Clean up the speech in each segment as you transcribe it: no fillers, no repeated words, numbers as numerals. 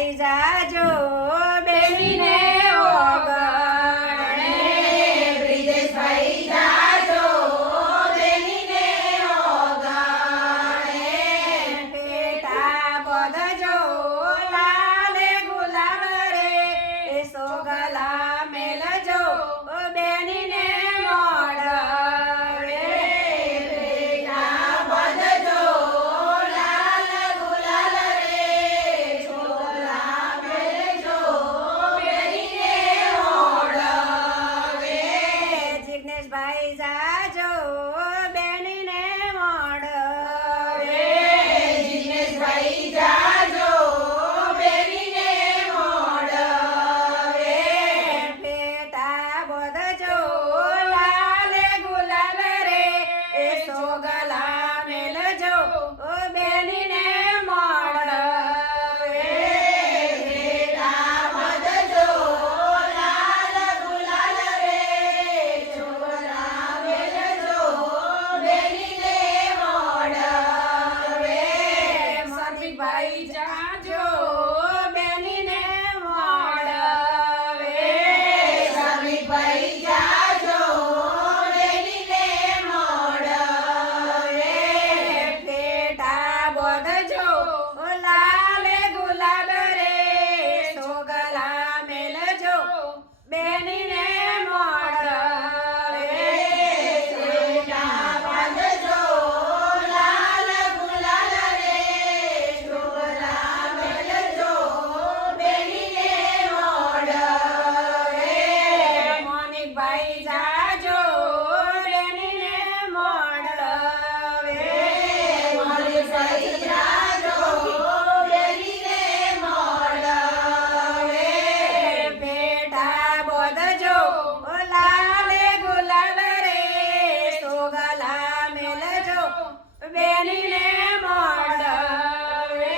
ભાઈ જાજો બેનીને ઓગણે બ્રિજેશભાઈ જાજો બેનીને ઓગણે પેટા બધજો લાલે ગુલાબ રે સોગલા મેલજો બેનીને મોડવે પેટા બધજો લાલ ગુલાલ રે છોકરા મેલજો બેનીને ઓળવે જિગ્નેશભાઈ જાજો બેનીને મોડવે જિગ્નેશભાઈ જાજો બેનીને મોડવે પેટા બધજો લાલે ગુલાલ રે સોગલા મેલજો બેનીને મોડવે પેટા બધજો લાલ ગુલાલ રે છોકરા મેલજો બેનીને મોડવે સંદીપભાઈ જાજો બેનીને મોડવે સમીભાઈ જાજો બેનીને મોડવે પેટા બધજો લાલે ગુલાબ રે સોગલા મેલજો બેનીને મોડવે પેટા બધજો લાલ ગુલાલ રે છોકરા મેલજો બેનીને મોડવે મોનિકભાઈ જાજો બેનીને મોડવે મલીભાઈ જાજો બેનીને મોડવે પેટા બધજો લાલે ગુલાલ રે સોગલા મેલજો બેનીને મોડવે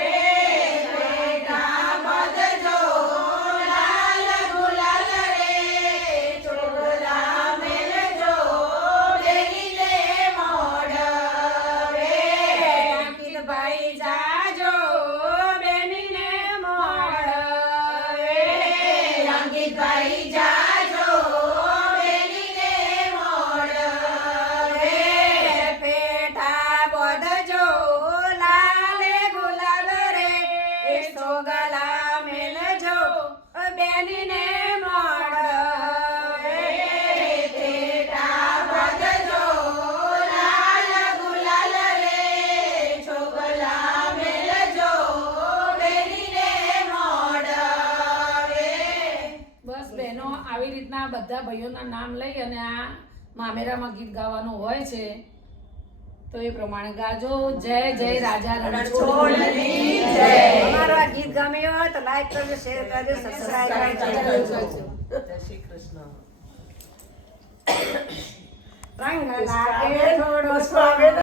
પેટા બધજો લાલ ગુલાલ રે છોકરા મેલજો બેનીને મોડવે અંકિતભાઈ જાજો બેનીને મોડવે અંકિતભાઈ જાજો બેનીને મોડવે પેટા બધજો લાલે ગુલાલ રે સોગલા મેલજો બેનીને મોડવે પેટા બધજો લાલ ગુલાલ રે છોકરા મેલજો બેનીને મોડવે બસ બહેનો આવી રીતના બધા ભાઈઓના નામ લઈ અને આ મામેરામાં ગીત ગાવાનું હોય છે તો એ પ્રમાણે ગાજો. જય જય રાજા રણછોડની જય. અમારું આ ગીત ગમ્યું હોય તો લાઈક કરજો, શેર કરજો, સબસ્ક્રાઇબ કરજો. જય શ્રી કૃષ્ણ. રંગ લાગે થોડો